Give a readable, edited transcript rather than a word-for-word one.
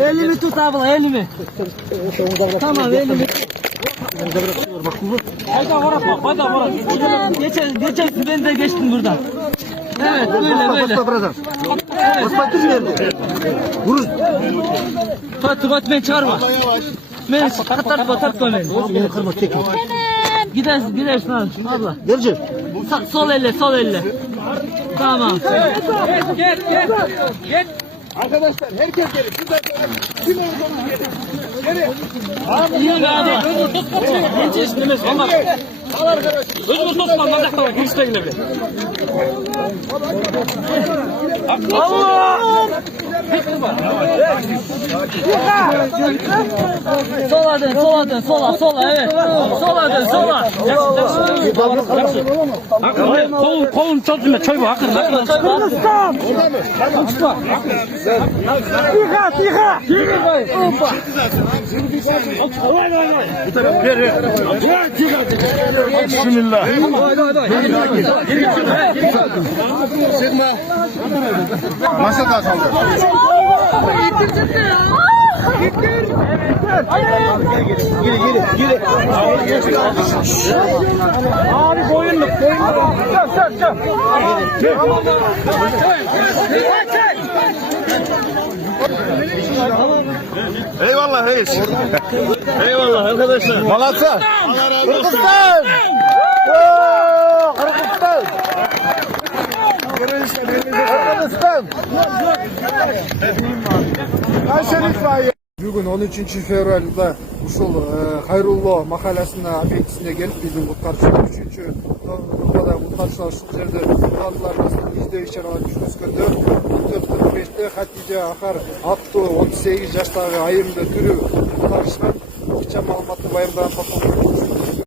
Elimi tut abla, elimi. Tamam, elimi. Hayda var, hayda var. Geçen ben de geçtim buradan. Evet, böyle. Fatih beni çağırma. Beni tartma beni. Beni kırma tekin. Gidersin abla. Gerçi. Sol elle. Tamam. Gel. Arkadaşlar herkes gelin. Kim olduğunu gelin. İyi be abi. Hiç istemez. Olmaz. Al arkadaş. Özgür Tosman mazakta var. Hiç değil mi? Allah! Sola dön, evet. Sola. Kolun çocuğuna çay var. Kırmızı. Yıka. Hoppa. Bu taraf ver. Bismillah. Masada kaldı. Gel. Abi boyunluk. Eyvallah reis. Eyvallah arkadaşlar. Malatya. Kırgızistan. Kırgızistan. Kayseri itfaiye. Bugün 13 fevralda ушул Хайрулло махалласына объектисине келип биздин куткарчылар 3-чү нукмада куткарчылар ушул жерде куралдарын издөө иш чараларын жүргүзгөндө 14:45-те Хатижа Ахар аттуу 38 жаштагы айымды түрү куткарышкан. Кыча маалыматты байырмадан